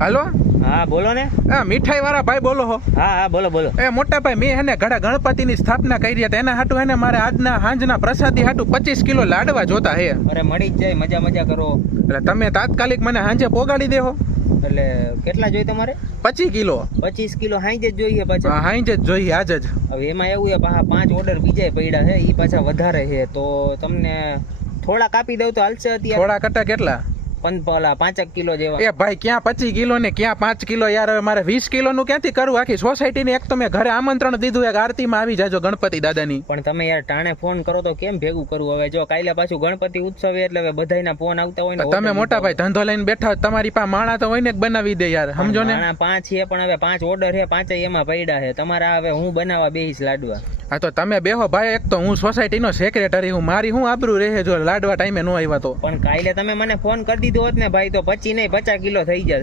હાલો, હા બોલો ને. મીઠાઈ વાળા ભાઈ બોલો હો? હા હા બોલો બોલો. મોટા ભાઈ, મેં હેને ઘડા ગણપતિની સ્થાપના કરી હતી, એના હાટુ હેને મારે આજના હાંજના પ્રસાદી હાટુ 25 કિલો લાડવા જોતા હે. અરે મળી જ જાય, મજા મજા કરો. એટલે તમે તાત્કાલિક મને હાંજે પોગાડી દેહો. એટલે કેટલા જોઈએ તમારે? 25 કિલો. 25 કિલો હાંજે જ જોઈએ પાછા? હાંજે જ જોઈએ, આજ જ. હવે એમાં એવું છે, પાછા 5 ઓર્ડર બીજા પડ્યા છે, એ પાછા વધારે છે, તો તમને થોડા કાપી દઉં તો હાલશે અત્યારે? થોડા કટ્ટા કેટલા? 5 કિલો જેવા. એ ભાઈ, ક્યાં 25 કિલો ને ક્યાં 5 કિલો યાર? હવે મારે 20 કિલો નું ક્યાંથી કરવું? આખી સોસાયટી ને એક તો મેં ઘરે આમંત્રણ દીધું, એક આરતીમાં આવી જાજો ગણપતિ દાદાની. પણ તમે યાર ટાણે ફોન કરો તો કેમ ભેગું કરવું? હવે જો કાલે પાછું ગણપતિ ઉત્સવ એટલે હવે બધાયના ફોન આવતા હોય ને. તમે મોટા ભાઈ ધંધો લઈને બેઠા હોય, તમારી પાસે માણા તો હોય ને, બનાવી દે યાર, સમજો ને. 5 છે પણ હવે 5 ઓર્ડર છે, 5 એમાં પડ્યા છે. તમારા હવે હું બનાવવા બેહીશ લાડવા. હા તો તમે બેહો ભાઈ, એક તો હું સોસાયટી નો સેક્રેટરી હું, મારી હું આબરૂ રહે જો લાડવા ટાઈમે નો આવ્યા તો. પણ કાલે તમે મને ફોન કરી દીધો હોત ને ભાઈ, તો 25 નહીં 50 કિલો થઈ જાય.